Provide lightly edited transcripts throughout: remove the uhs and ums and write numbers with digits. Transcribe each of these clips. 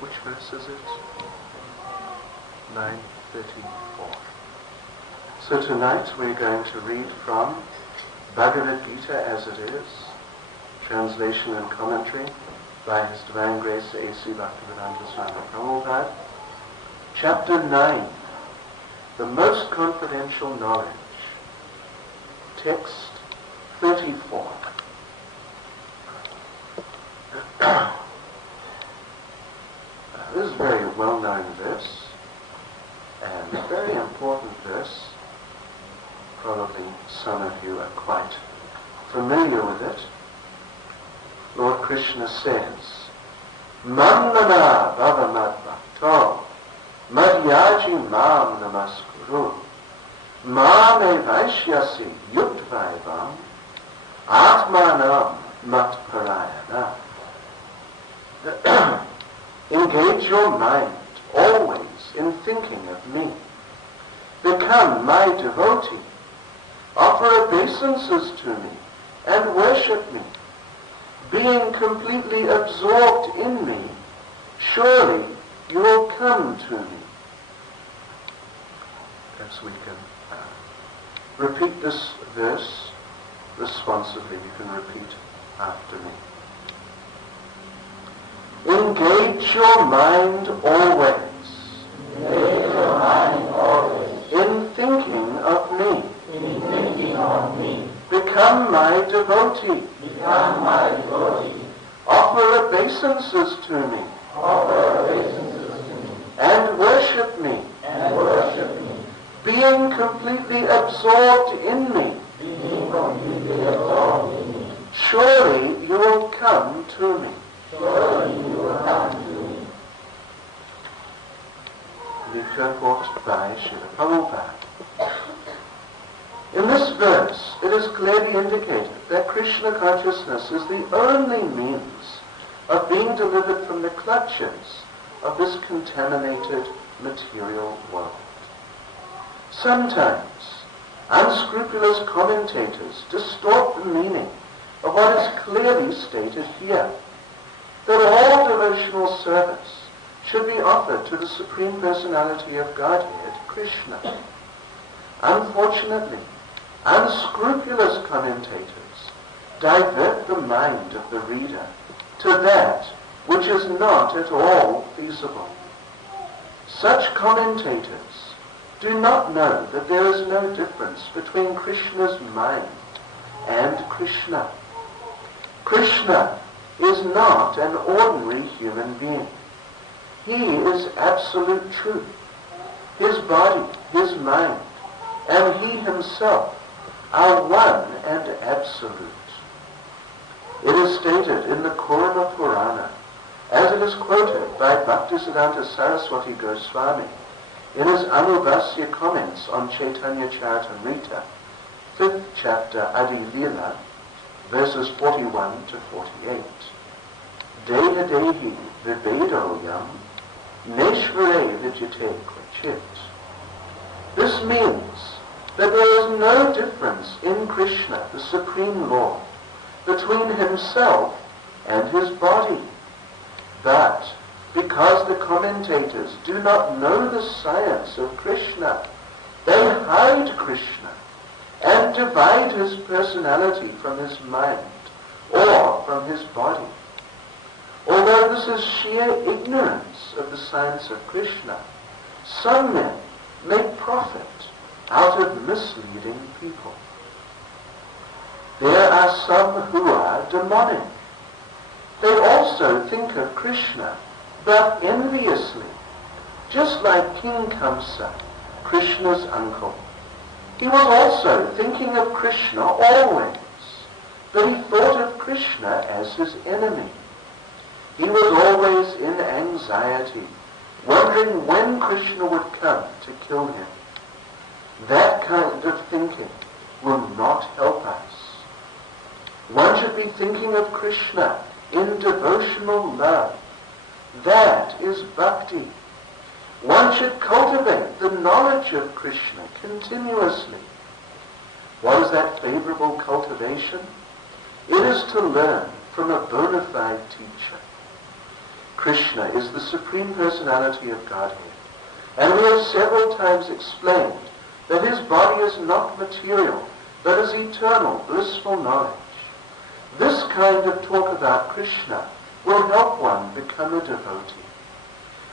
Which verse is it? 934. So tonight we're going to read from Bhagavad Gita as it is, translation and commentary by His Divine Grace A.C. Bhaktivedanta Swami Prabhupada, Chapter 9, The Most Confidential Knowledge, Text 34. This is a very well-known verse, and a very important verse. Probably some of you are quite familiar with it. Lord Krishna says, Manmana bhava mad bhakto madhyaji mam namaskuru Mame Vaishyasi Yuktvaivam Atmanam Matparayana. Engage your mind always in thinking of me. Become my devotee. Offer obeisances to me and worship me. Being completely absorbed in me, surely you will come to me. Perhaps we can repeat this verse responsively. You can repeat after me. Engage your mind always. Engage your mind always. In thinking of me. In thinking of me. Become my devotee. Become my devotee. Offer obeisances to me. Offer obeisances to me. And worship me. And worship me. Being completely absorbed in me. Being completely absorbed in me. Surely you will come to me. Surely you will come to me. Purport by Srila Prabhupada. In this verse, it is clearly indicated that Krishna consciousness is the only means of being delivered from the clutches of this contaminated material world. Sometimes, unscrupulous commentators distort the meaning of what is clearly stated here, that all devotional service should be offered to the Supreme Personality of Godhead, Krishna. Unfortunately, unscrupulous commentators divert the mind of the reader to that which is not at all feasible. Such commentators do not know that there is no difference between Krishna's mind and Krishna. Krishna is not an ordinary human being. He is absolute truth. His body, his mind, and he himself are one and absolute. It is stated in the Kurma Purana, as it is quoted by Bhaktisiddhanta Saraswati Goswami in his Anubhasya comments on Chaitanya Charitamrita, 5th chapter Adi Lila, verses 41 to 48. Deha Dehi Vivedoyam Neshvare Vijite Kvachit. This means that there is no difference in Krishna, the Supreme Lord, between himself and his body. But because the commentators do not know the science of Krishna, they hide Krishna and divide his personality from his mind or from his body. Although this is sheer ignorance of the science of Krishna, some men make profit out of misleading people. There are some who are demonic. They also think of Krishna, but enviously, just like King Kamsa, Krishna's uncle. He was also thinking of Krishna always, but he thought of Krishna as his enemy. He was always in anxiety, wondering when Krishna would come to kill him. That kind of thinking will not help us. One should be thinking of Krishna in devotional love. That is bhakti. One should cultivate the knowledge of Krishna continuously. What is that favorable cultivation? It is to learn from a bona fide teacher. Krishna is the Supreme Personality of Godhead, and we have several times explained that his body is not material, but is eternal, blissful knowledge. This kind of talk about Krishna will help one become a devotee.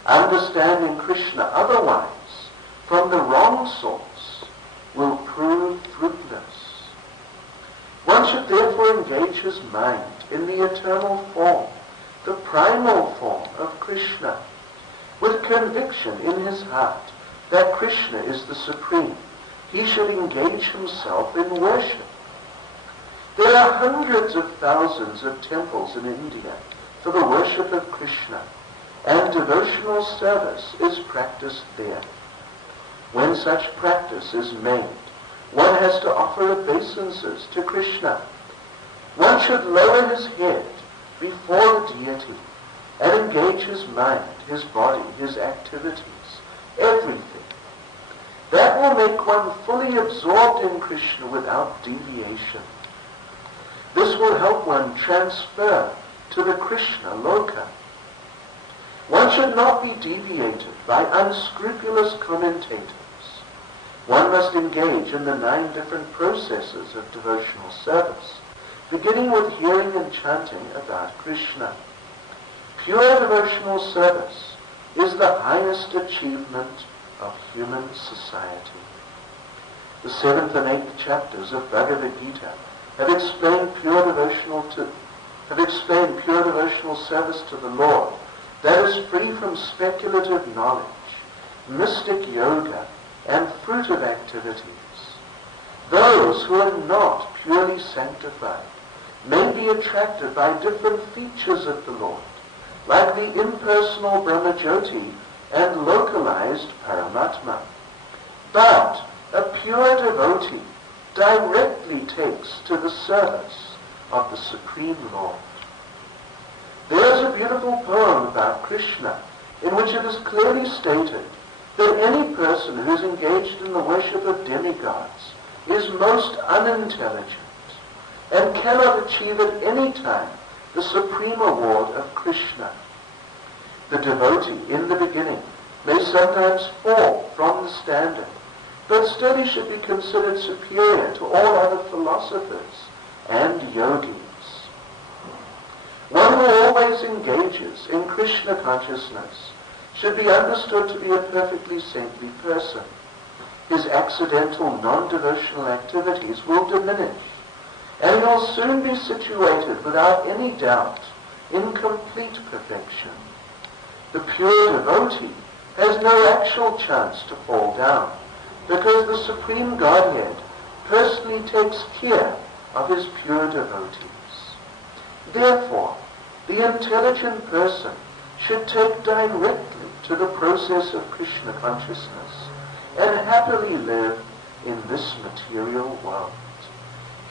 Understanding Krishna otherwise, from the wrong source, will prove fruitless. One should therefore engage his mind in the eternal form, the primal form of Krishna, with conviction in his heart that Krishna is the Supreme. He should engage himself in worship. There are hundreds of thousands of temples in India for the worship of Krishna, and devotional service is practiced there. When such practice is made, one has to offer obeisances to Krishna. One should lower his head before the deity and engage his mind, his body, his activities, everything. That will make one fully absorbed in Krishna without deviation. This will help one transfer to the Krishna Loka. One should not be deviated by unscrupulous commentators. One must engage in the 9 different processes of devotional service, beginning with hearing and chanting about Krishna. Pure devotional service is the highest achievement of human society. The 7th and 8th chapters of Bhagavad Gita have explained pure devotional service to the Lord that is free from speculative knowledge, mystic yoga, and fruitive activities. Those who are not purely sanctified may be attracted by different features of the Lord, like the impersonal Brahmajyoti and localized Paramatma. But a pure devotee directly takes to the service of the Supreme Lord. There is a beautiful poem about Krishna in which it is clearly stated that any person who is engaged in the worship of demigods is most unintelligent and cannot achieve at any time the supreme award of Krishna. The devotee in the beginning may sometimes fall from the standard, but still he should be considered superior to all other philosophers and yogis. One who always engages in Krishna consciousness should be understood to be a perfectly saintly person. His accidental non-devotional activities will diminish, and he will soon be situated without any doubt in complete perfection. The pure devotee has no actual chance to fall down, because the Supreme Godhead personally takes care of his pure devotees. Therefore, the intelligent person should take directly to the process of Krishna consciousness and happily live in this material world.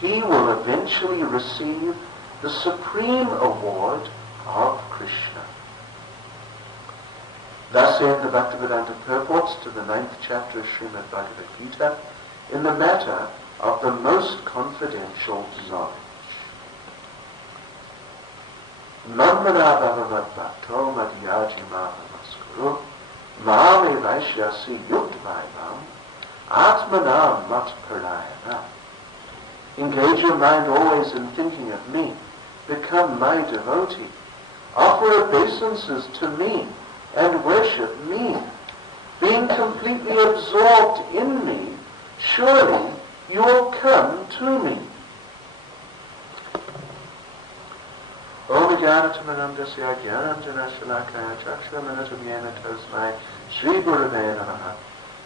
He will eventually receive the supreme award of Krishna. Thus end the Bhaktivedanta purports to the 9th chapter of Srimad Bhagavad Gita in the matter of the most confidential knowledge. Mammana bhavavat bhakto madhyaji mahamaskuru mame vaishyasi yuktvaivam atmanam mat parayana. Engage your mind always in thinking of me. Become my devotee. Offer obeisances to me and worship me. Being completely absorbed in me, surely you will come to me. Om Jnanatamanandasya Jnananjanashalakaya Chakshuramanatamiena Tasmai Shri Gurave Namaha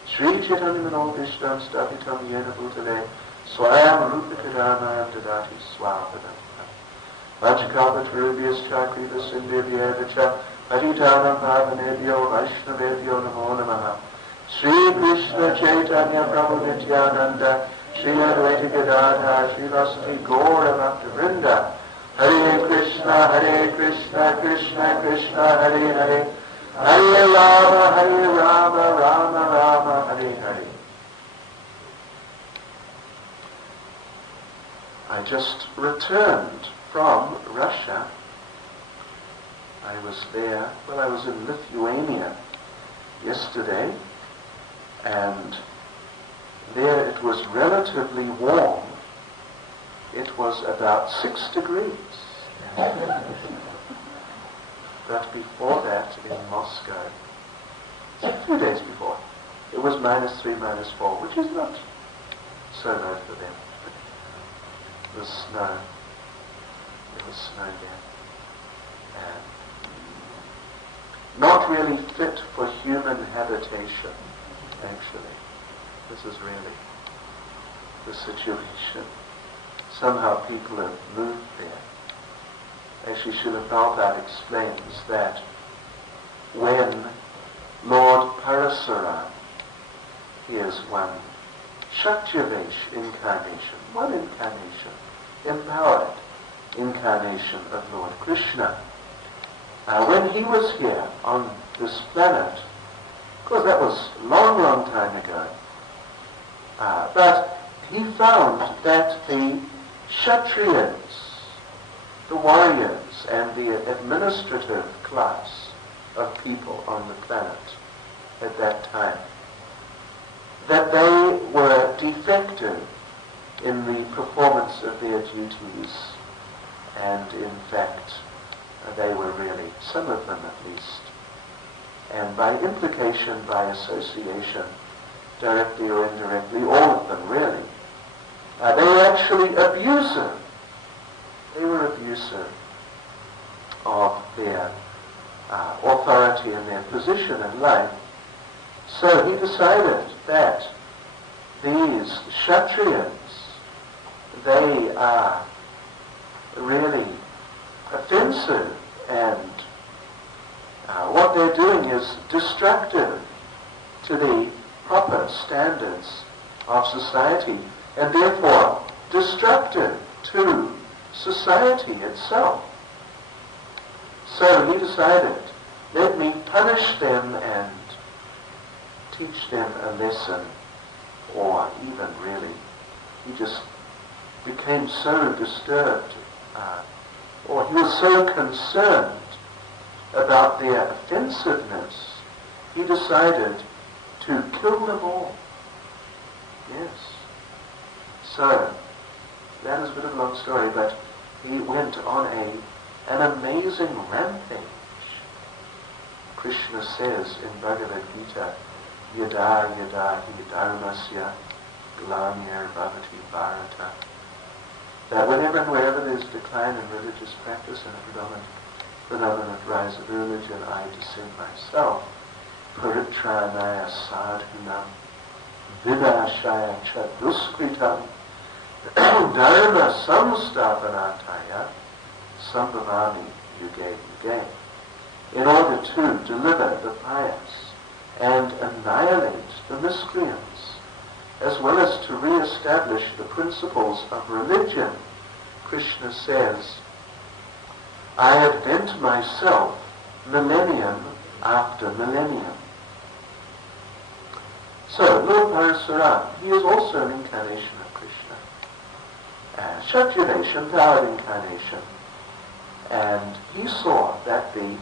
Shri Chaitanya Manobishtam Stapitam Yena Bhutale Swayam Rupakadamayam Dadati Swapadam Vajakalpatarubhyas Chakrivas Sindhivyevacha Aditanam Bhavanebhyo Vaishnavebhyo Namo Namaha Shri Krishna Chaitanya Prabhu Nityananda Shri Advaita Gadadhar Shri Vasati Gaura Bhakta Vrinda Hare Krishna, Krishna Krishna, Hare Hare, Hare Rama, Rama Rama, Hare Hare. I just returned from Russia. I was there, I was in Lithuania yesterday, and there it was relatively warm. It was about 6 degrees. But before that, in Moscow, a few days before, it was -3, -4, which is not so low for them. It was snow. It was snow there. And not really fit for human habitation, actually. This is really the situation. Somehow people have moved there. Actually, Srila Prabhupada explains that when Lord Parasuran Here's one Shaktivesh incarnation, one incarnation, empowered incarnation of Lord Krishna. When he was here on this planet, of course that was a long, long time ago, but he found that the Kshatriyas, the warriors and the administrative class of people on the planet at that time, that they were defective in the performance of their duties, and in fact they were really, some of them at least, and by implication, by association, directly or indirectly, all of them really, they were actually abusive. They were abusive of their authority and their position in life. So he decided that these Kshatriyas, they are really offensive, and what they're doing is destructive to the proper standards of society, and therefore destructive to society itself. So he decided, let me punish them and teach them a lesson, or even really, he just became so disturbed, or he was so concerned about their offensiveness, he decided to kill them all. Yes. So, that is a bit of a long story, but he went on an amazing rampage. Krishna says in Bhagavad Gita, Yada yada hi dharmasya glanir bhavati bharata, that whenever and wherever there's decline in religious practice and a predominant rise of religion, I descend myself, paritranaya sadhunam vinashaya cha duskritam dharma samstapanataya sambhavami yuge yuge, in order to deliver the pious and annihilate the miscreants, as well as to re-establish the principles of religion. Krishna says, I advent myself millennium after millennium. So, Lord Parasuram, he is also an incarnation of Krishna. Shaktivesh, empowered incarnation. And he saw that the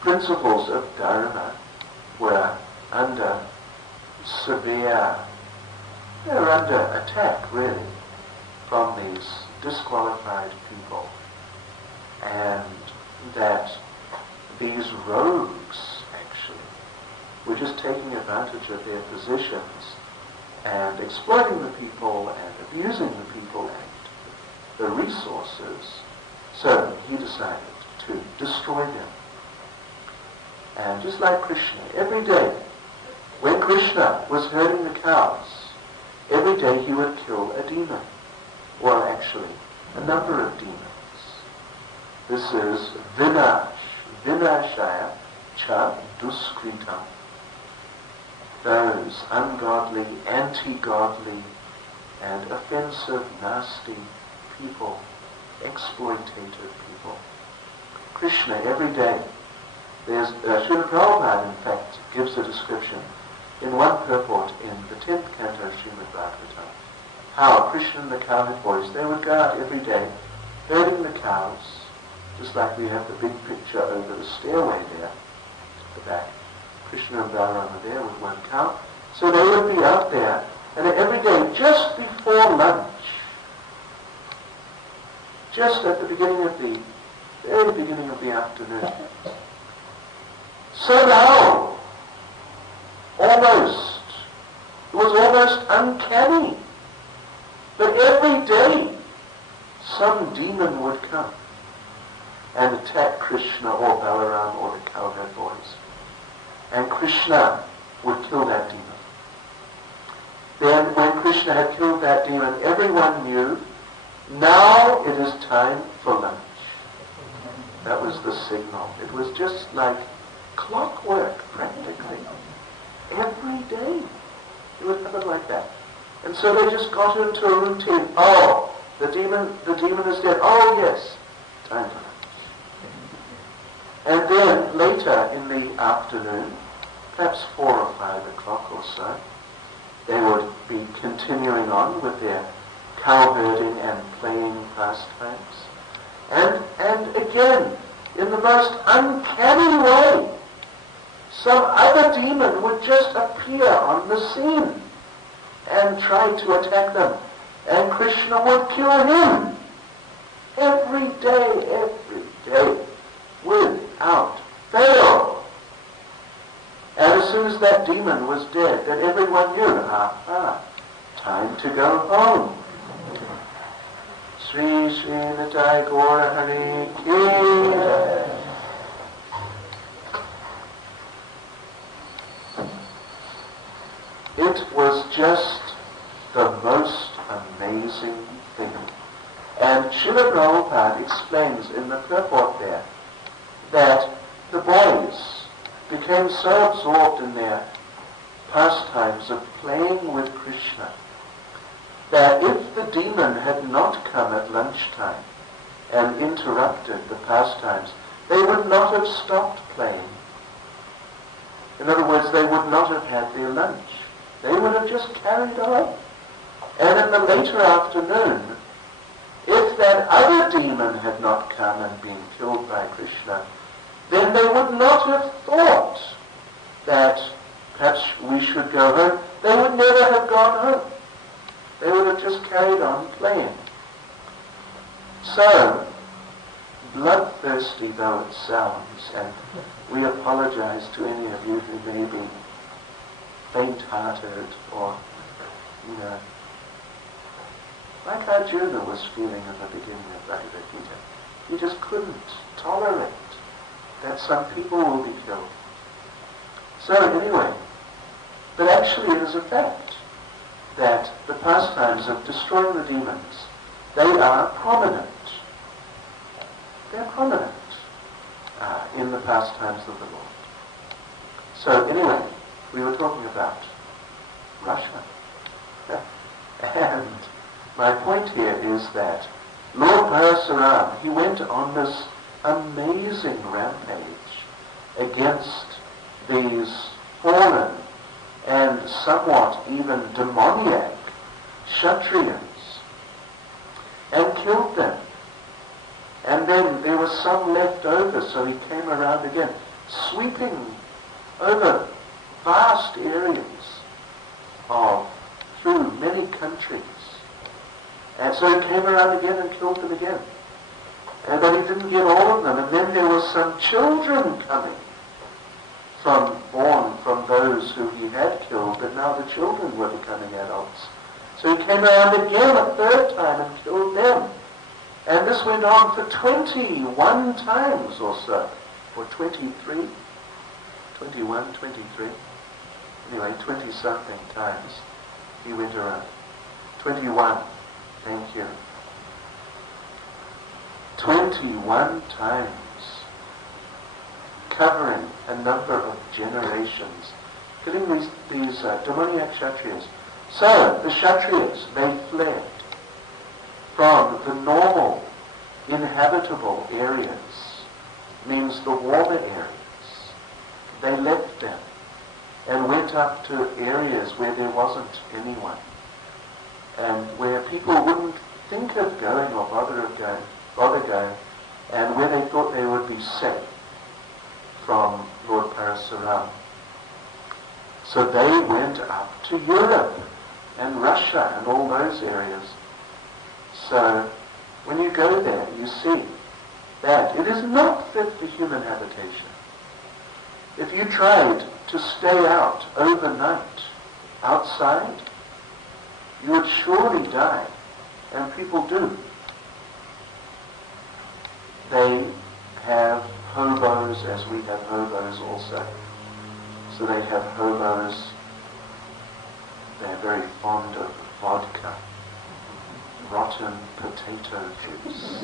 principles of Dharma were under severe, they were under attack really from these disqualified people, and that these rogues actually were just taking advantage of their positions and exploiting the people and abusing the people and the resources. So he decided to destroy them. And just like Krishna, every day, when Krishna was herding the cows, every day he would kill a demon, or actually a number of demons. This is vinashaya cha duskritam. Those ungodly, anti-godly, and offensive, nasty people, exploitative people. Krishna, every day, there's Srila Prabhupada, in fact, gives a description in one purport in the 10th canto of Srimad Bhagavatam, how Krishna and the cowherd boys, they would go out every day herding the cows, just like we have the big picture over the stairway there at the back. Krishna and Balaram are there with one cow. So they would be out there, and every day, just before lunch, just at the very beginning of the afternoon, so now, it was almost uncanny, but every day some demon would come and attack Krishna or Balaram or the cowherd boys. And Krishna would kill that demon. Then when Krishna had killed that demon, everyone knew, now it is time for lunch. That was the signal. It was just like clockwork, practically. Every day. It would happen like that. And so they just got into a routine. Oh, the demon is dead. Oh yes, time to lunch. And then later in the afternoon, perhaps 4 or 5 o'clock or so, they would be continuing on with their cow-herding and playing pastimes. And again, in the most uncanny way, some other demon would just appear on the scene and try to attack them. And Krishna would kill him. Every day, without fail. And as soon as that demon was dead, then everyone knew, time to go home. Sri Sri Nitai Gaura Hari Ki. It was just the most amazing thing. And Srila Prabhupada explains in the purport there that the boys became so absorbed in their pastimes of playing with Krishna that if the demon had not come at lunchtime and interrupted the pastimes, they would not have stopped playing. In other words, they would not have had their lunch. They would have just carried on. And in the later afternoon, if that other demon had not come and been killed by Krishna, then they would not have thought that perhaps we should go home. They would never have gone home. They would have just carried on playing. So, bloodthirsty though it sounds, and we apologize to any of you who may be faint-hearted or, like Arjuna was feeling at the beginning of Bhagavad Gita. He just couldn't tolerate that some people will be killed. So anyway, but actually it is a fact that the pastimes of destroying the demons, they are prominent. They're prominent in the pastimes of the Lord. So anyway, we were talking about Russia. And my point here is that Lord Parasaram, he went on this amazing rampage against these fallen and somewhat even demoniac Kshatriyas and killed them. And then there was some left over, so he came around again, sweeping over vast areas through many countries. And so he came around again and killed them again. But he didn't get all of them. And then there were some children coming born from those who he had killed, but now the children were becoming adults. So he came around again a third time and killed them. And this went on for 21 times or so, or 23, 21, 23. Anyway, 20-something times he went around. 21, thank you. 21 times, covering a number of generations, killing these demoniac Kshatriyas. So the Kshatriyas, they fled from the normal inhabitable areas, means the warmer areas. They left them and went up to areas where there wasn't anyone and where people wouldn't think of going or bother going, and where they thought they would be safe from Lord Parasaram. So they went up to Europe and Russia and all those areas. So when you go there, you see that it is not fit for human habitation. If you tried to stay out overnight outside, you would surely die, and people do. They have hobos as we have hobos also. So they have hobos, they're very fond of vodka, rotten potato juice.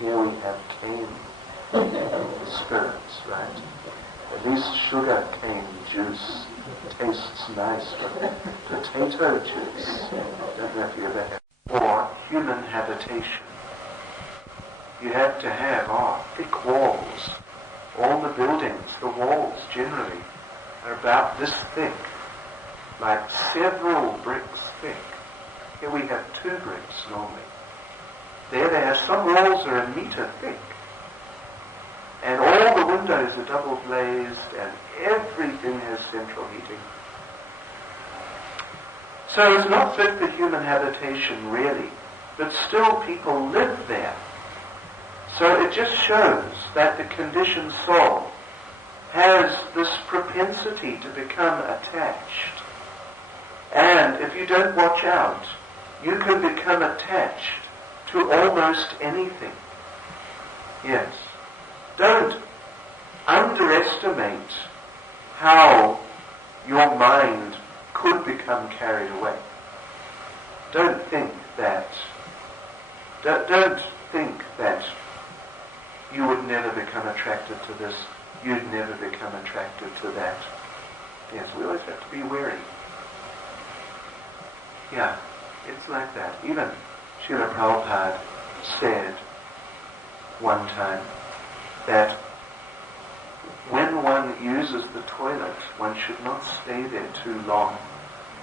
Here we have cane spirits, right? At least sugar cane juice tastes nice, but potato juice, don't know if you ever had. Or human habitation. You have to have thick walls. All the buildings, the walls generally, are about this thick, like several bricks thick. Here we have 2 bricks normally. There they have, some walls are a meter thick. And all the windows are double glazed and everything has central heating. So it's not fit for human habitation really, but still people live there. So it just shows that the conditioned soul has this propensity to become attached. And if you don't watch out, you can become attached to almost anything. Yes. Don't underestimate how your mind could become carried away. Don't think that you would never become attracted to this, you'd never become attracted to that. Yes, we always have to be wary. Yeah, it's like that. Even Srila Prabhupada said one time that when one uses the toilet, one should not stay there too long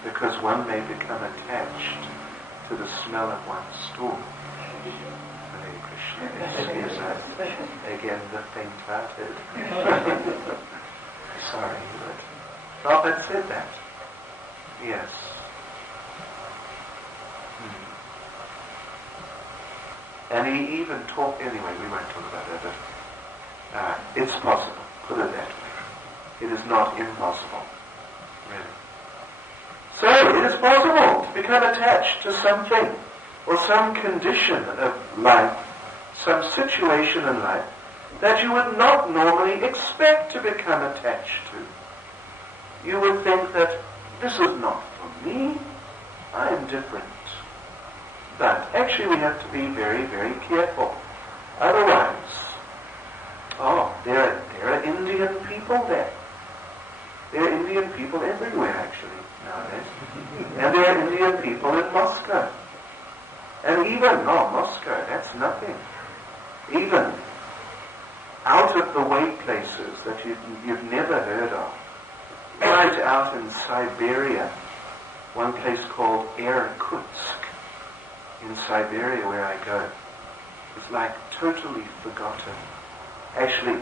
because one may become attached to the smell of one's stool. Hare Krishna. Excuse us. Again, the faint-hearted. Sorry, but Prabhupada said that. Yes. And he even talked, anyway, we won't talk about that, but it's possible, put it that way. It is not impossible, really. So it is possible to become attached to something or some condition of life, some situation in life that you would not normally expect to become attached to. You would think that this is not for me, I am different. But actually we have to be very, very careful. Otherwise, there are Indian people there. There are Indian people everywhere actually nowadays. And there are Indian people in Moscow. And even, Moscow, that's nothing. Even out of the way places that you've never heard of. Right out in Siberia, one place called Irkutsk. In Siberia where I go, it's like totally forgotten. Actually,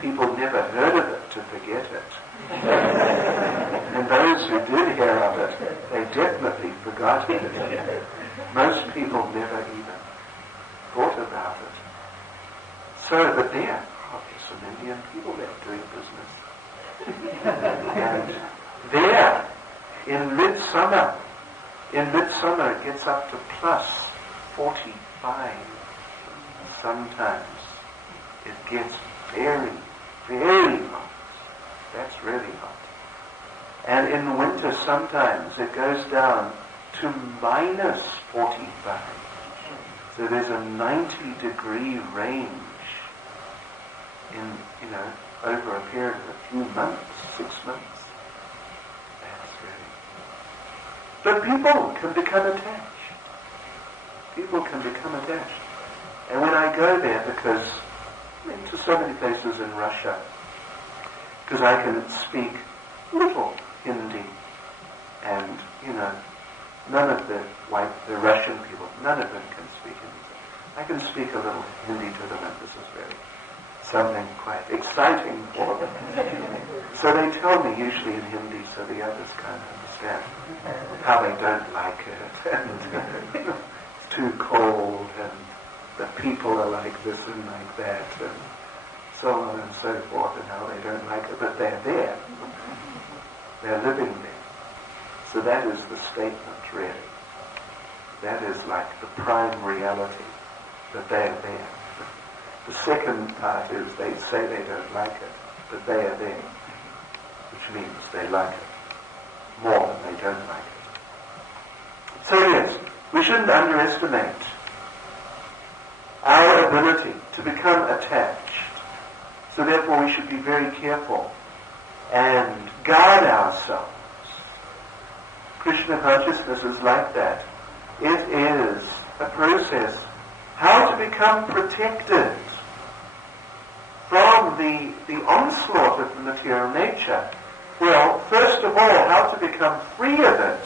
people never heard of it to forget it. And those who did hear of it, they definitely forgot it. Most people never even thought about it. So, but there's some Indian people there doing business. And there, in midsummer, it gets up to plus 45. Sometimes it gets very, very hot. That's really hot. And in winter sometimes it goes down to minus 45. So there's a 90-degree range in, over a period of a few months, 6 months. But people can become attached. People can become attached. And when I go there, because to so many places in Russia, because I can speak little Hindi, and none of the Russian people, none of them can speak Hindi. I can speak a little Hindi to them, and this is really something quite exciting for them. So they tell me usually in Hindi, so the others can't understand how they don't like it, and it's too cold, and the people are like this and like that, and so on and so forth, and how they don't like it, but they're there. They're living there. So that is the statement, really. That is like the prime reality, that they're there. The second part is they say they don't like it, but they are there, which means they like it more than they don't like it. So yes, we shouldn't underestimate our ability to become attached. So therefore we should be very careful and guard ourselves. Krishna consciousness is like that. It is a process. How to become protected from the onslaught of the material nature. Well, first of all, how to become free of it.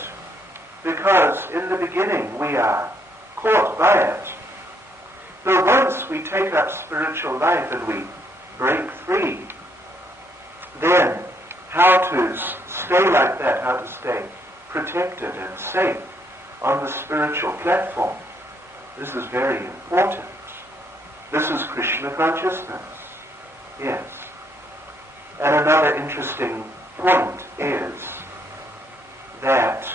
Because in the beginning we are caught by it. But once we take up spiritual life and we break free, then how to stay like that, how to stay protected and safe on the spiritual platform. This is very important. This is Krishna consciousness. Yes. And another interesting point is that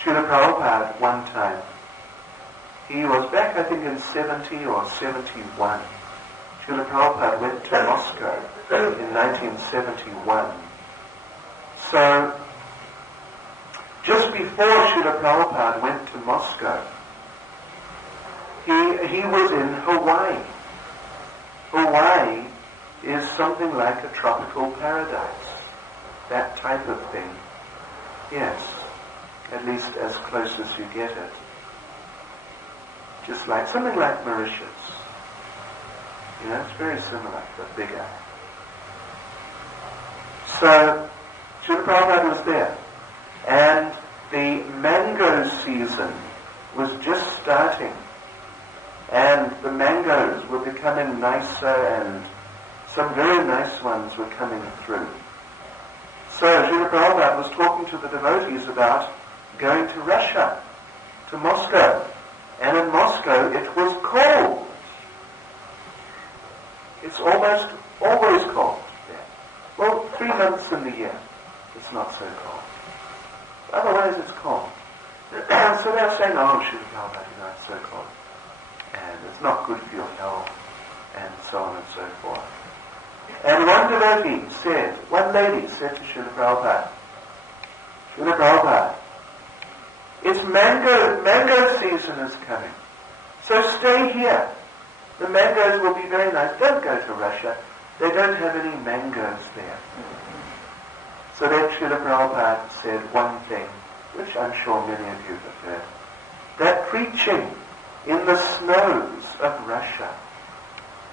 Srila Prabhupada one time, he was back I think in 70 or 71. Srila Prabhupada went to Moscow in 1971. So, just before Srila Prabhupada went to Moscow, he was in Hawaii. Hawaii is something like a tropical paradise. That type of thing. Yes. At least as close as you get it. Just like, something like Mauritius. You know, it's very similar, but bigger. So, Srila Prabhupada was there. And the mango season was just starting. And the mangoes were becoming nicer and some very nice ones were coming through. So Srila Prabhupada was talking to the devotees about going to Russia, to Moscow. And in Moscow it was cold. It's almost always cold there. Well, 3 months in the year it's not so cold. Otherwise it's cold. So they're saying, oh, Srila Prabhupada, you know, it's so cold. And it's not good for your health, and so on and so forth. And one devotee said, one lady said to Srila Prabhupada, Srila Prabhupada, it's mango season is coming. So stay here. The mangoes will be very nice. Don't go to Russia. They don't have any mangoes there. So then Srila Prabhupada said one thing, which I'm sure many of you have heard, that preaching in the snows of Russia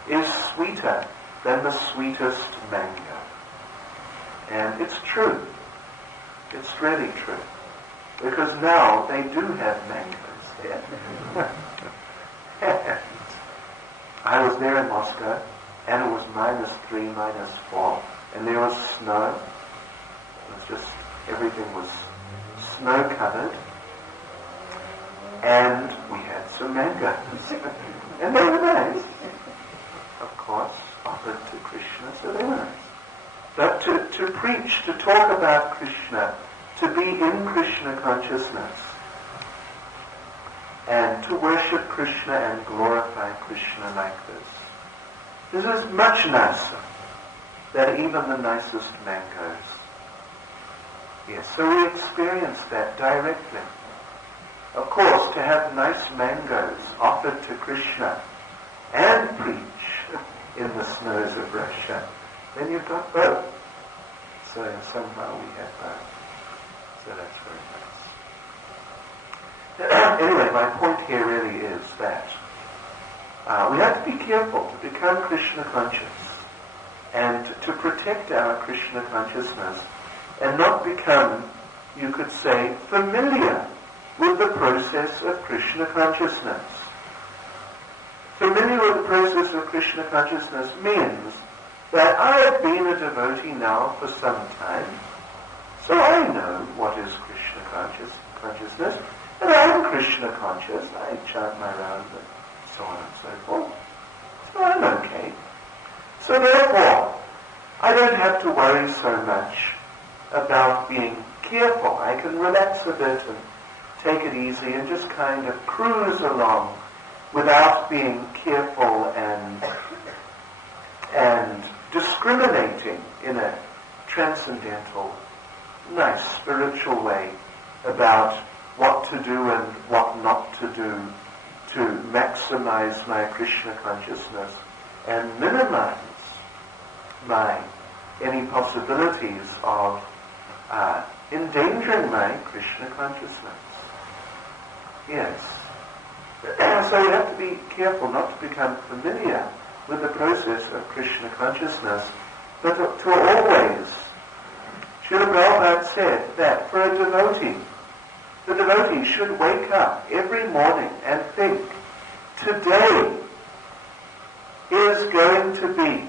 is sweeter than the sweetest mango. And it's true. It's really true. Because now they do have mangoes there. And I was there in Moscow, and it was -3, -4, and there was snow. It was just, everything was snow-covered. And we had some mangoes. And they were nice. Of course, offered to Krishna, so they were nice. But to preach, to talk about Krishna, to be in Krishna consciousness, and to worship Krishna and glorify Krishna like this is much nicer than even the nicest mangoes. Yes, so we experience that directly. Of course, to have nice mangoes offered to Krishna and preach in the snows of Russia, then you've got both. So somehow we have both. So that's very nice. Anyway, my point here really is that we have to be careful to become Krishna conscious and to protect our Krishna consciousness and not become, you could say, familiar with the process of Krishna consciousness. Familiar with the process of Krishna consciousness means that I have been a devotee now for some time, so I know what is Krishna consciousness, and I'm Krishna conscious. I chant my rounds and so on and so forth. So I'm okay. So therefore, I don't have to worry so much about being careful. I can relax a bit and take it easy and just kind of cruise along without being careful and discriminating in a transcendental, nice spiritual way about what to do and what not to do to maximize my Krishna consciousness and minimize any possibilities of endangering my Krishna consciousness. Yes. So you have to be careful not to become familiar with the process of Krishna consciousness, but to always. Srila Prabhupada said that for a devotee, the devotee should wake up every morning and think, today is going to be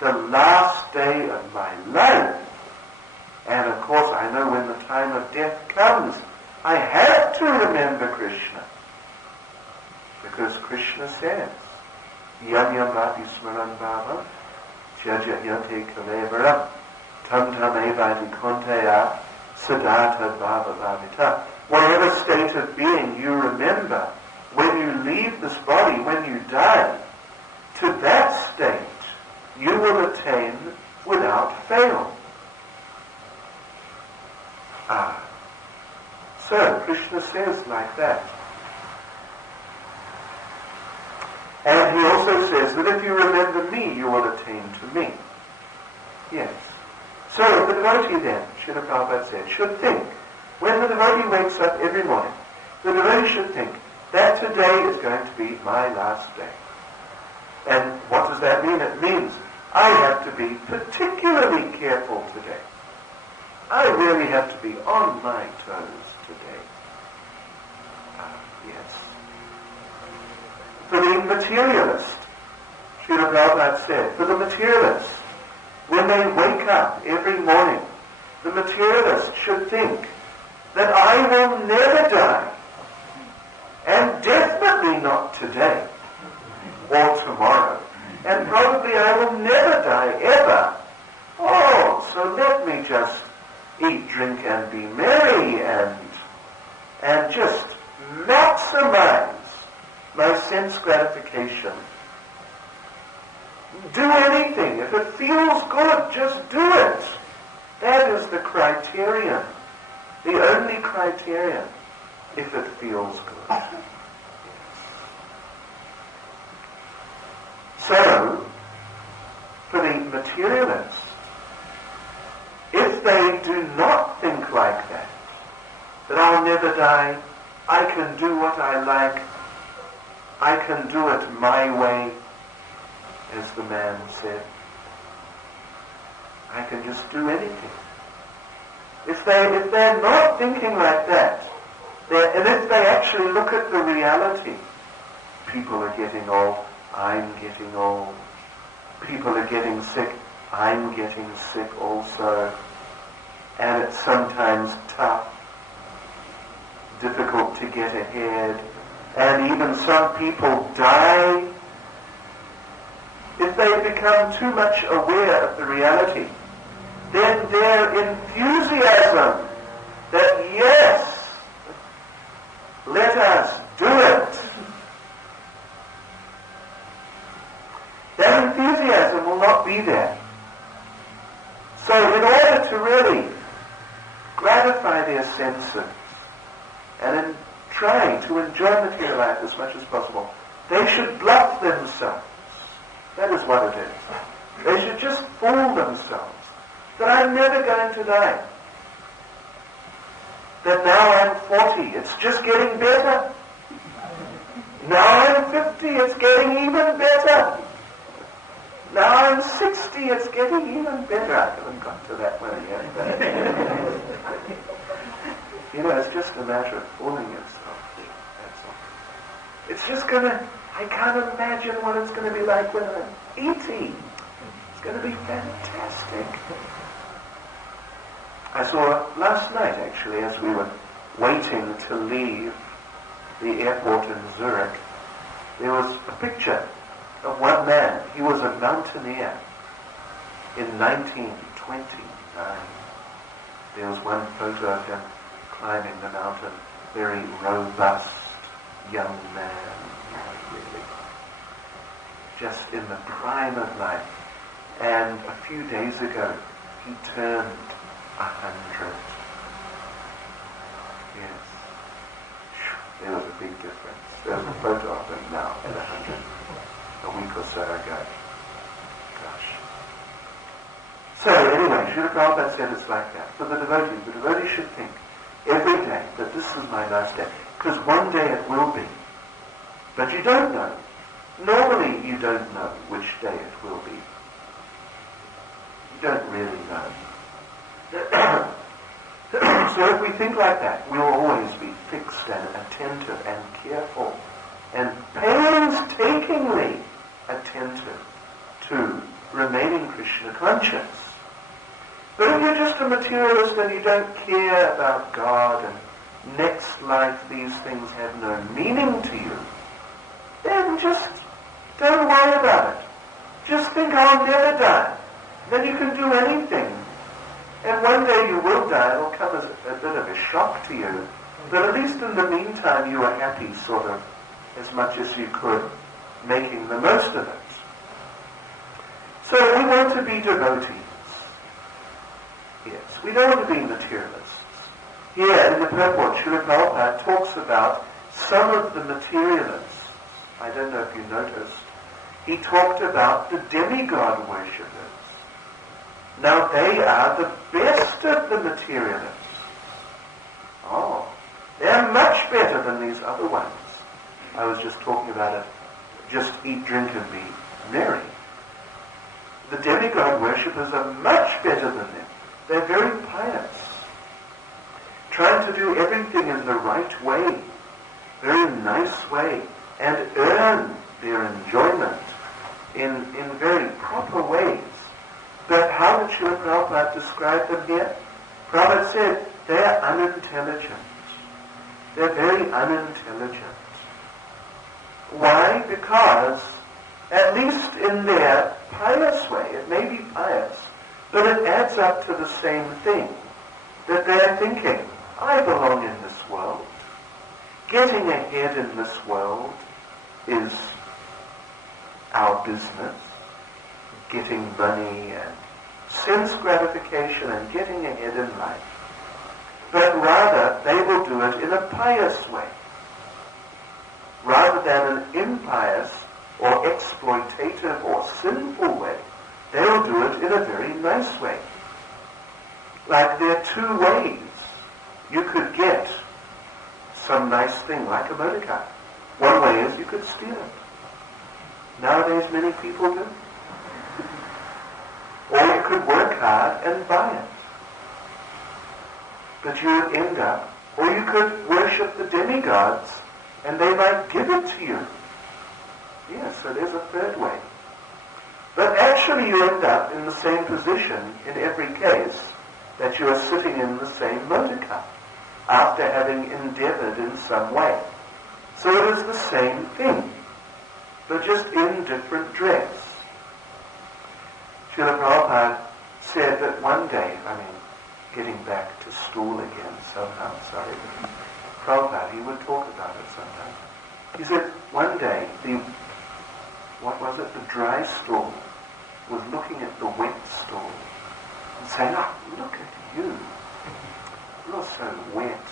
the last day of my life. And of course I know when the time of death comes, I have to remember Krishna. Because Krishna says, Yam yam vati smaran bhava, tyaja yate kalevaram, tam tam evati konteya, siddhartha bhava bhavita. Whatever state of being you remember, when you leave this body, when you die, to that state you will attain without fail. So Krishna says like that. And he also says that if you remember me, you will attain to me. Yes. So the devotee then, Srila Prabhupada said, should think, when the devotee wakes up every morning, the devotee should think, that today is going to be my last day. And what does that mean? It means I have to be particularly careful today. I really have to be on my toes today. Yes. For the materialist, Srila Prabhupada said, for the materialist, when they wake up every morning, the materialist should think that I will never die, and definitely not today or tomorrow, and probably I will never die ever. Oh, so let me just eat, drink, and be merry, and just maximize my sense gratification. Do anything. If it feels good, just do it. That is the criterion. The only criterion, if it feels good. So, for the materialists, if they do not think like that I'll never die, I can do what I like, I can do it my way, as the man said, I can just do anything. If they're not thinking like that, and if they actually look at the reality, people are getting old, I'm getting old. People are getting sick, I'm getting sick also. And it's sometimes tough, difficult to get ahead, and even some people die. If they become too much aware of the reality, then their enthusiasm that yes, let us do it, that enthusiasm will not be there. So in order to really gratify their senses and try to enjoy material life as much as possible, they should bluff themselves. That is what it is. They should just fool themselves that I'm never going to die. That now I'm 40, it's just getting better. Now I'm 50, it's getting even better. Now I'm 60, it's getting even better. I haven't got to that one yet. You know, it's just a matter of fooling yourself. That's all. It's just I can't imagine what it's going to be like when I'm 80. It's going to be fantastic. I saw last night, actually, as we were waiting to leave the airport in Zurich, there was a picture of one man. He was a mountaineer in 1929. There was one photo of him climbing the mountain, very robust young man, really, just in the prime of life. And a few days ago, he turned 100. Yes. There was a big difference. There was a photo Srila Prabhupada said it's like that. For the devotee should think every day that this is my last day. Because one day it will be. But you don't know. Normally you don't know which day it will be. You don't really know. So if we think like that, we'll always be fixed and attentive and careful and painstakingly attentive to remaining Krishna conscious. But if you're just a materialist and you don't care about God and next life these things have no meaning to you, then just don't worry about it. Just think, I'll never die. Then you can do anything. And one day you will die. It'll come as a bit of a shock to you. But at least in the meantime you are happy, sort of, as much as you could, making the most of it. So we want to be devotees. Yes, we don't want to be materialists. Here in the purport, Srila Prabhupada talks about some of the materialists. I don't know if you noticed. He talked about the demigod worshippers. Now they are the best of the materialists. Oh, they're much better than these other ones. I was just talking about it. Just eat, drink, and be merry. The demigod worshippers are much better than them. They're very pious, trying to do everything in the right way, very nice way, and earn their enjoyment in very proper ways. But how did Srila Prabhupada describe them here? Prabhupada said they're unintelligent. They're very unintelligent. Why? Because, at least in their pious way, it may be pious, but it adds up to the same thing, that they're thinking, I belong in this world. Getting ahead in this world is our business. Getting money and sense gratification and getting ahead in life. But rather, they will do it in a pious way. Rather than an impious or exploitative or sinful way, they will do it in a very nice way. Like there are two ways you could get some nice thing, like a motor car. One way is you could steal it. Nowadays many people do. Or you could work hard and buy it. But you would end up, or you could worship the demigods and they might give it to you. Yes, so there's a third way. But actually you end up in the same position in every case, that you are sitting in the same motor car after having endeavored in some way. So it is the same thing, but just in different dress. Srila Prabhupada said that one day, getting back to stool again somehow, sorry, Prabhupada, he would talk about it sometimes. He said one day, the dry stool was looking at the wet stool and saying, oh, look at you. You're so wet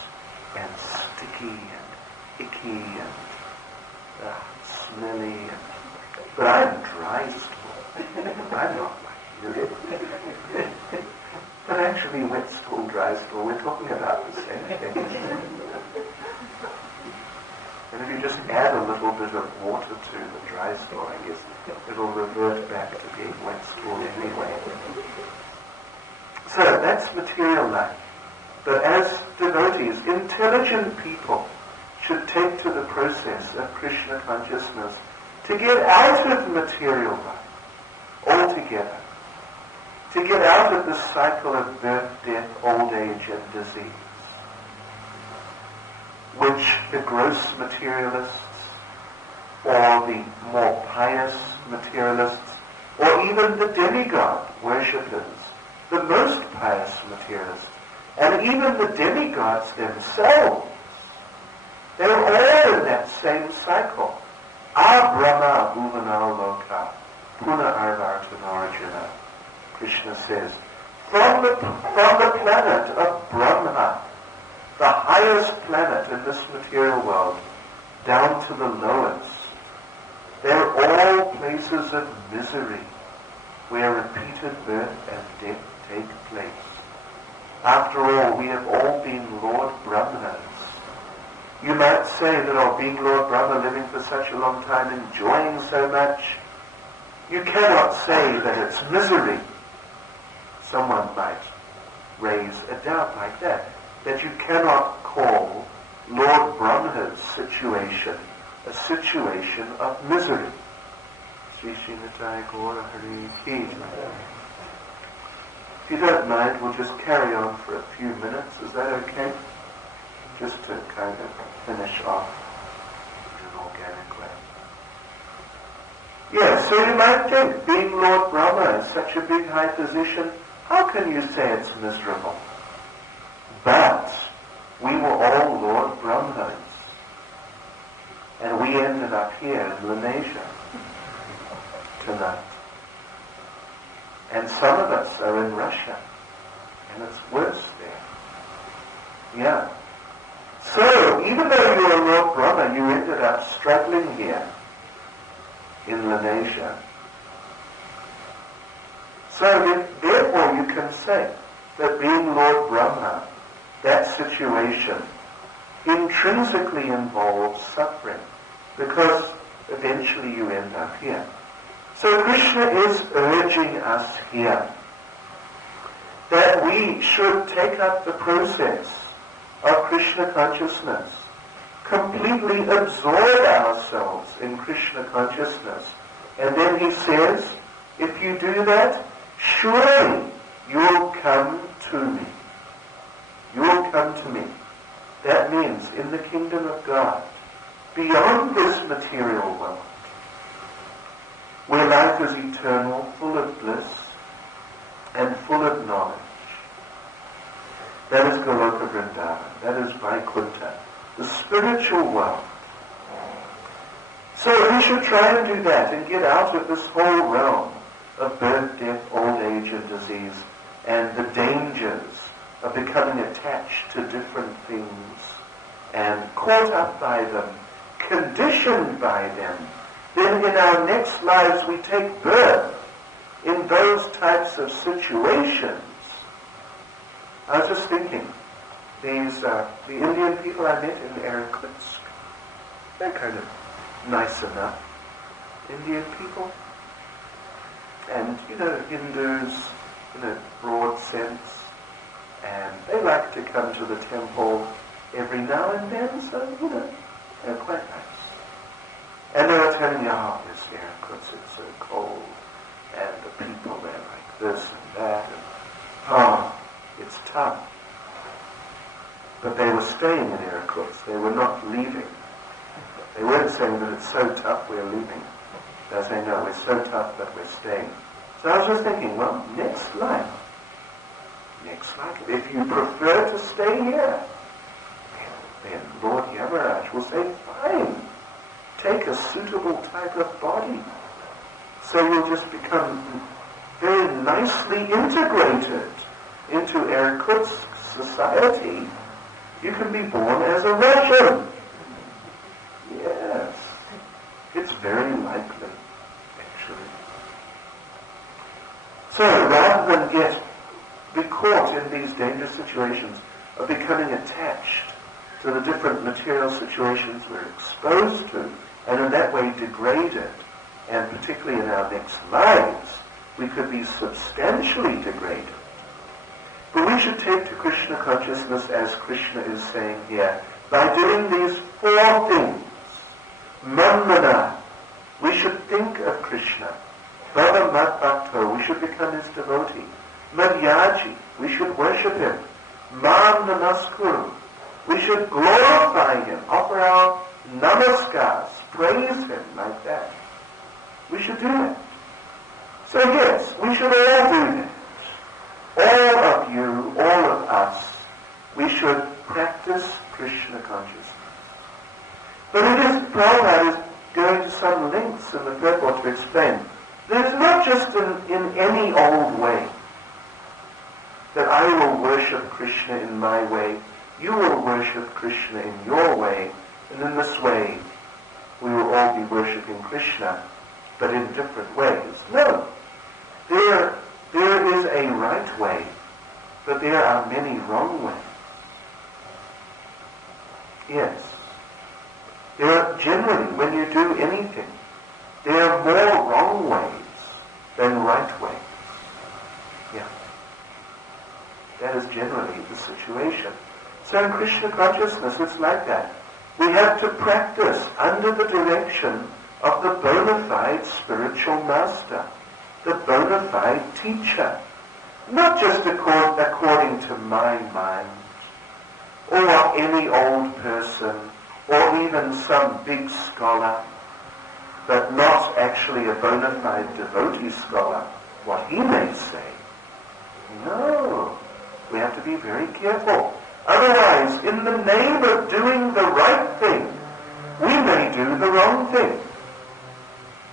and sticky and icky and smelly. But I'm dry stool. I'm not like you. But actually, wet stool, dry stool, we're talking about the same thing. And if you just add a little bit of water to the dry stool, I guess it'll revert back to being wet stool anyway. So that's material life. But as devotees, intelligent people should take to the process of Krishna consciousness to get out of material life altogether. To get out of the cycle of birth, death, old age, and disease, which the gross materialists, or the more pious materialists, or even the demigod worshippers, the most pious materialists, and even the demigods themselves, they're all in that same cycle. Brahma bhuvanao loka, puna arvartanarjuna. Krishna says, from the planet of Brahma, the highest planet in this material world, down to the lowest, they're all places of misery, where repeated birth and death take place. After all, we have all been Lord Brahmas. You might say that, oh, being Lord Brahma, living for such a long time, enjoying so much, you cannot say that it's misery. Someone might raise a doubt like that you cannot call Lord Brahma's situation a situation of misery. Sri Srimati Gaura Hari Ki Jai. If you don't mind, we'll just carry on for a few minutes. Is that okay? Just to kind of finish off in an organic way. Yeah, so you might think, being Lord Brahma is such a big high position, how can you say it's miserable? But we were all Lord Brahmas. And we ended up here in Lanesia tonight. And some of us are in Russia. And it's worse there. Yeah. So, even though you were Lord Brahma, you ended up struggling here in Lanesia. So, therefore you can say that being Lord Brahma, that situation intrinsically involves suffering, because eventually you end up here. So Krishna is urging us here that we should take up the process of Krishna consciousness, completely absorb ourselves in Krishna consciousness. And then he says, if you do that, surely you will come to me. You will come to me. That means in the kingdom of God, beyond this material world, where life is eternal, full of bliss, and full of knowledge. That is Goloka Vrindavan. That is Vaikuntha, the spiritual world. So we should try and do that and get out of this whole realm of birth, death, old age, and disease, and the dangers of becoming attached to different things and caught up by them, conditioned by them. Then in our next lives we take birth in those types of situations. I was just thinking, the Indian people I met in Irkutsk, they're kind of nice enough Indian people. And, Hindus in a broad sense. And they like to come to the temple every now and then, so, they're quite nice. And they were telling me, oh, this Irkutsk, it's so cold, and the people there like this and that, and, it's tough. But they were staying in Irkutsk. They were not leaving. They weren't saying that it's so tough we're leaving. They're saying, no, we're so tough that we're staying. So I was just thinking, well, next life, if you prefer to stay here, then Lord Yamaraj will say, fine, take a suitable type of body. So you'll just become very nicely integrated into Irkutsk society. You can be born as a Russian. Yes. It's very likely, actually. So rather than be caught in these dangerous situations of becoming attached to the different material situations we're exposed to, and in that way degraded, and particularly in our next lives, we could be substantially degraded. But we should take to Krishna consciousness, as Krishna is saying here, by doing these four things. Manmana, we should think of Krishna. Bhava Mat Bhakto, we should become his devotee. Madhyaji, we should worship him. Mam Namaskuru, we should glorify him, offer our namaskars, praise him like that. We should do that. So yes, we should all do that. All of you, all of us, we should practice Krishna consciousness. But Prabhupada is going to some lengths in the purport to explain that it's not just in any old way that I will worship Krishna in my way, you will worship Krishna in your way, and in this way we will all be worshipping Krishna, but in different ways. No. There There is a right way, but there are many wrong ways. Yes. Generally, when you do anything, there are more wrong ways than right ways. Yeah. That is generally the situation. So in Krishna consciousness, it's like that. We have to practice under the direction of the bona fide spiritual master, the bona fide teacher. Not just according to my mind, or any old person, or even some big scholar, but not actually a bona fide devotee scholar, what he may say. No, we have to be very careful. Otherwise, in the name of doing the right thing, we may do the wrong thing.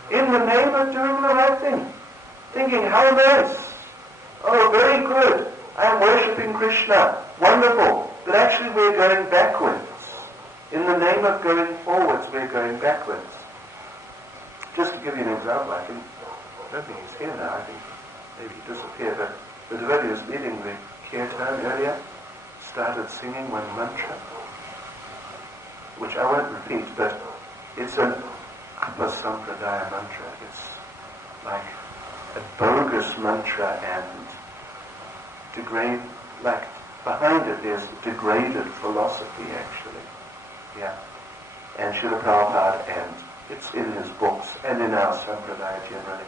In the name of doing the right thing, thinking, how nice. Oh, very good. I am worshipping Krishna. Wonderful. But actually we're going backwards. In the name of going forwards, we're going backwards. Just to give you an example, I don't think he's here now. I think maybe he disappeared. But the devotee was leading the kirtan earlier, started singing one mantra, which I won't repeat, but it's an upper sampradaya mantra. It's like a bogus mantra and like behind it there's degraded philosophy actually. Yeah. And Srila Prabhupada, and it's in his books and in our sampradaya generally,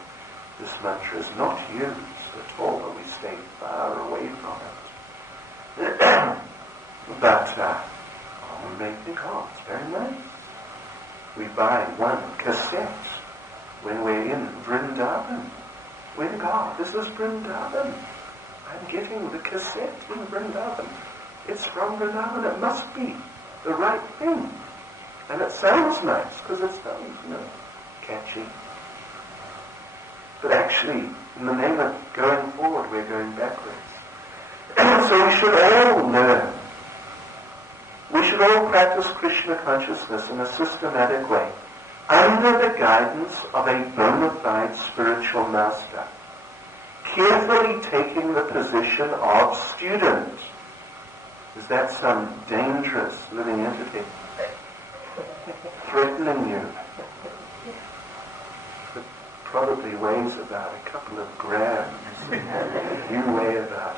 this mantra is not used at all, but we stay far away from it. But we may think, oh, it's very nice. We buy one cassette when we're in Vrindavan. This is Vrindavan. I'm getting the cassette in Vrindavan. It's from Vrindavan. It must be the right thing. And it sounds nice because it sounds, catchy. But actually, in the name of going forward, we're going backwards. So we should all learn. We should all practice Krishna consciousness in a systematic way, under the guidance of a bona fide spiritual master, carefully taking the position of student. Is that some dangerous living entity threatening you? It probably weighs about a couple of grams. You weigh about,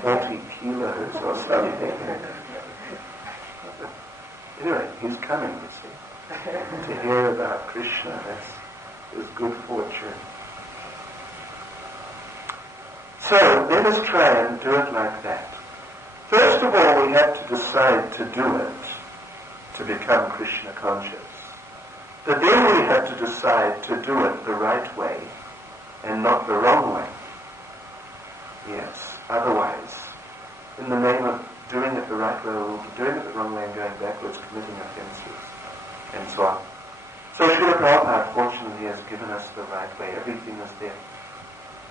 40 kilos or something. Anyway, he's coming, you see, to hear about Krishna. That's his good fortune. So let us try and do it like that. First of all, we have to decide to do it, to become Krishna conscious. But then we have to decide to do it the right way and not the wrong way. Yes, otherwise, in the name of doing it the right way, we'll be doing it the wrong way and going backwards, committing offenses, and so on. So Srila Prabhupada, fortunately, has given us the right way. Everything is there.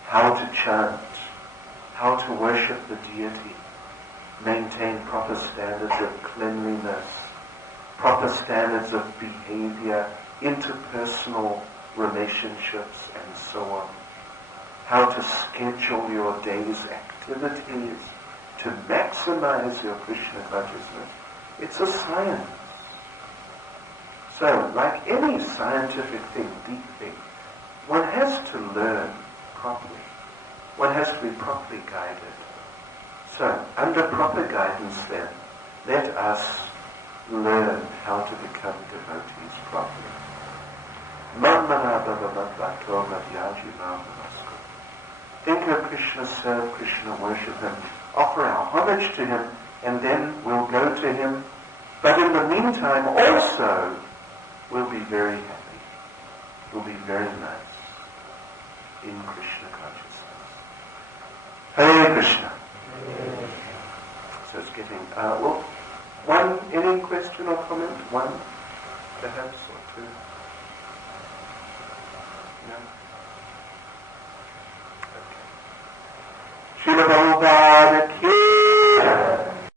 How to chant, how to worship the deity, maintain proper standards of cleanliness, proper standards of behavior, interpersonal relationships, and so on. How to schedule your day's activities to maximize your Krishna consciousness. It's a science. So, like any scientific thing, deep thing, one has to learn properly. One has to be properly guided. So, under proper guidance then, let us learn how to become devotees properly. Think of Krishna, serve Krishna, worship Him, offer our homage to Him, and then we'll go to Him. But in the meantime also, we'll be very happy. We'll be very nice in Krishna consciousness. Hare Krishna. So it's getting, any question or comment? One, perhaps, or two? No? Okay. Srila Prabhupada